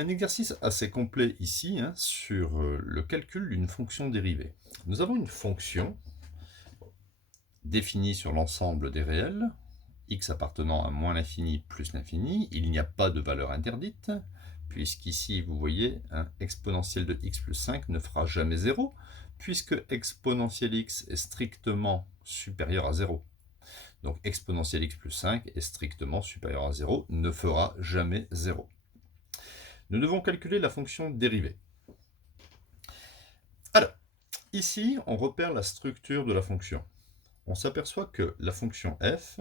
Un exercice assez complet ici sur le calcul d'une fonction dérivée. Nous avons une fonction définie sur l'ensemble des réels, x appartenant à moins l'infini plus l'infini. Il n'y a pas de valeur interdite, puisqu'ici, vous voyez, exponentielle de x plus 5 ne fera jamais 0, puisque exponentielle x est strictement supérieur à 0. Donc exponentielle x plus 5 est strictement supérieur à 0, ne fera jamais 0. Nous devons calculer la fonction dérivée. Alors, ici, on repère la structure de la fonction. On s'aperçoit que la fonction f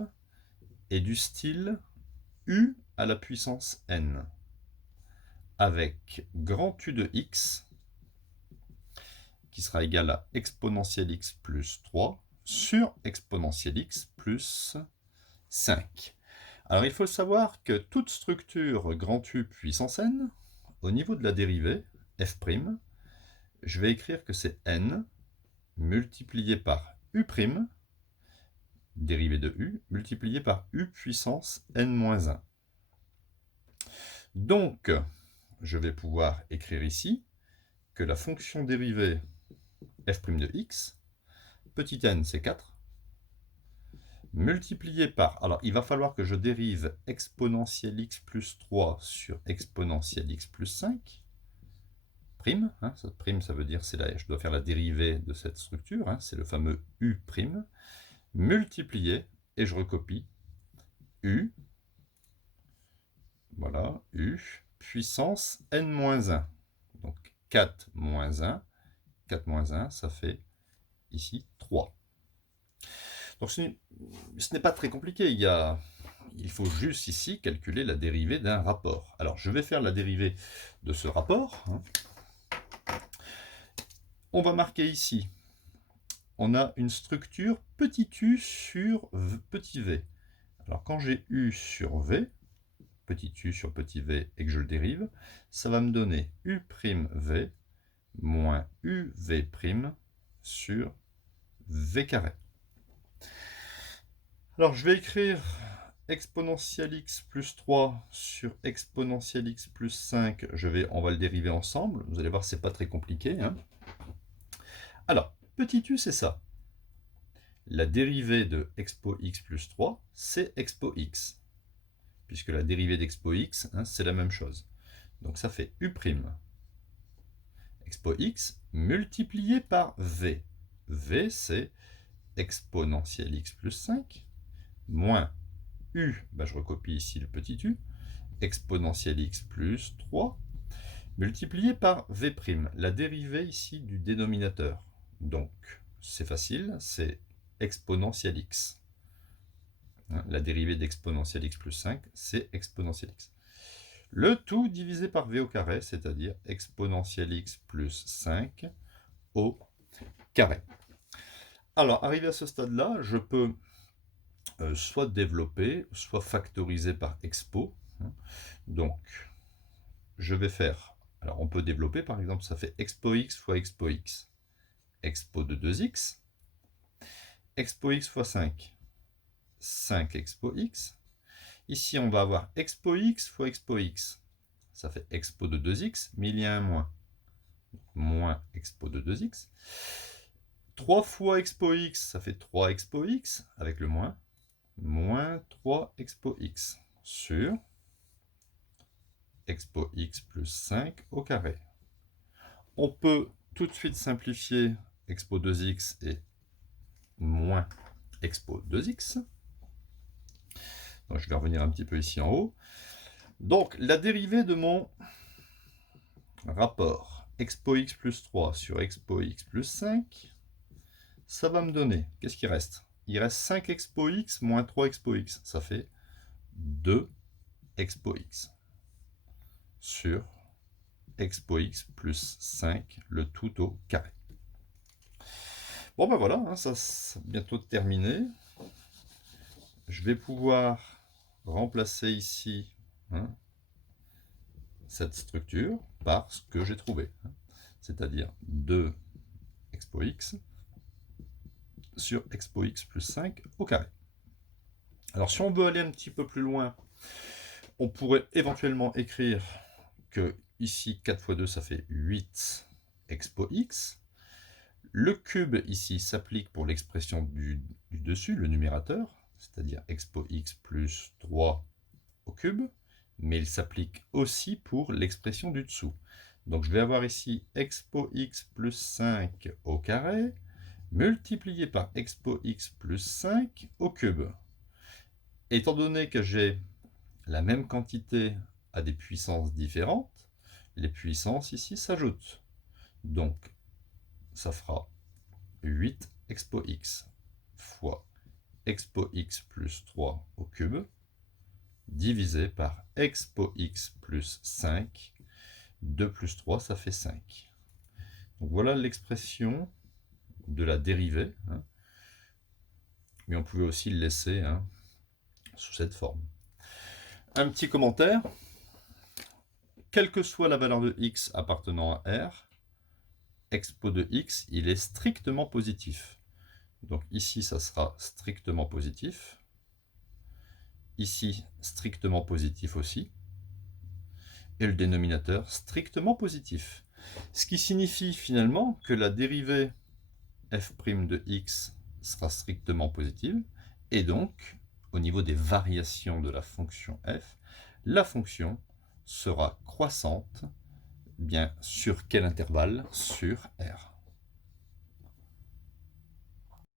est du style u à la puissance n, avec grand U de x, qui sera égal à exponentielle x plus 3 sur exponentielle x plus 5. Alors, il faut savoir que toute structure grand U puissance n, au niveau de la dérivée, f', je vais écrire que c'est n multiplié par u', dérivée de u, multiplié par u puissance n-1. Donc, je vais pouvoir écrire ici que la fonction dérivée f' de x, petit n c'est 4, multiplié par, alors il va falloir que je dérive exponentielle x plus 3 sur exponentielle x plus 5, prime, cette prime ça veut dire je dois faire la dérivée de cette structure, c'est le fameux u', multiplié, et je recopie, u, voilà, u, puissance n-1. Donc 4 moins 1, 4 moins 1, ça fait ici 3. Donc ce n'est pas très compliqué, il faut juste ici calculer la dérivée d'un rapport. Alors je vais faire la dérivée de ce rapport. On va marquer ici, on a une structure petit u sur petit v. Alors quand j'ai u sur v, petit u sur petit v, et que je le dérive, ça va me donner u'v moins uv' sur v carré. Alors je vais écrire exponentielle x plus 3 sur exponentielle x plus 5, on va le dériver ensemble, vous allez voir c'est pas très compliqué. Alors, petit u c'est ça. La dérivée de expo x plus 3, c'est expo x, puisque la dérivée d'expo x, c'est la même chose. Donc ça fait u', expo x, multiplié par v. v c'est exponentielle x plus 5, moins u, je recopie ici le petit u, exponentielle x plus 3, multiplié par v', la dérivée ici du dénominateur. Donc, c'est facile, c'est exponentielle x. La dérivée d'exponentielle x plus 5, c'est exponentielle x. Le tout divisé par v au carré, c'est-à-dire exponentielle x plus 5 au carré. Alors, arrivé à ce stade-là, je peux soit développer, soit factoriser par expo. Donc, je vais faire, alors on peut développer par exemple, ça fait expo x fois expo x, expo de 2x, expo x fois 5, 5 expo x. Ici on va avoir expo x fois expo x, ça fait expo de 2x, mais il y a un moins, moins expo de 2x. 3 fois expo x, ça fait 3 expo x, avec le moins, moins 3 expo x, sur expo x plus 5 au carré. On peut tout de suite simplifier expo 2x et moins expo 2x. Donc je vais revenir un petit peu ici en haut. Donc la dérivée de mon rapport expo x plus 3 sur expo x plus 5, ça va me donner, qu'est-ce qui reste? Il reste 5 expo x moins 3 expo x, ça fait 2 expo x sur expo x plus 5, le tout au carré. Bon ben voilà, ça c'est bientôt terminé. Je vais pouvoir remplacer ici cette structure par ce que j'ai trouvé, c'est-à-dire 2 expo x sur expo x plus 5 au carré. Alors si on veut aller un petit peu plus loin, on pourrait éventuellement écrire que ici 4 fois 2, ça fait 8 expo x. Le cube ici s'applique pour l'expression du dessus, le numérateur, c'est-à-dire expo x plus 3 au cube, mais il s'applique aussi pour l'expression du dessous. Donc je vais avoir ici expo x plus 5 au carré, multiplié par expo x plus 5 au cube. Étant donné que j'ai la même quantité à des puissances différentes, les puissances ici s'ajoutent. Donc ça fera 8 expo x fois expo x plus 3 au cube, divisé par expo x plus 5. 2 plus 3, ça fait 5. Donc voilà l'expression de la dérivée. Mais on pouvait aussi le laisser sous cette forme. Un petit commentaire. Quelle que soit la valeur de x appartenant à R, expo de x, il est strictement positif. Donc ici, ça sera strictement positif. Ici, strictement positif aussi. Et le dénominateur strictement positif. Ce qui signifie finalement que la dérivée f' de x sera strictement positive. Et donc, au niveau des variations de la fonction f, la fonction sera croissante. Bien, sur quel intervalle? Sur R.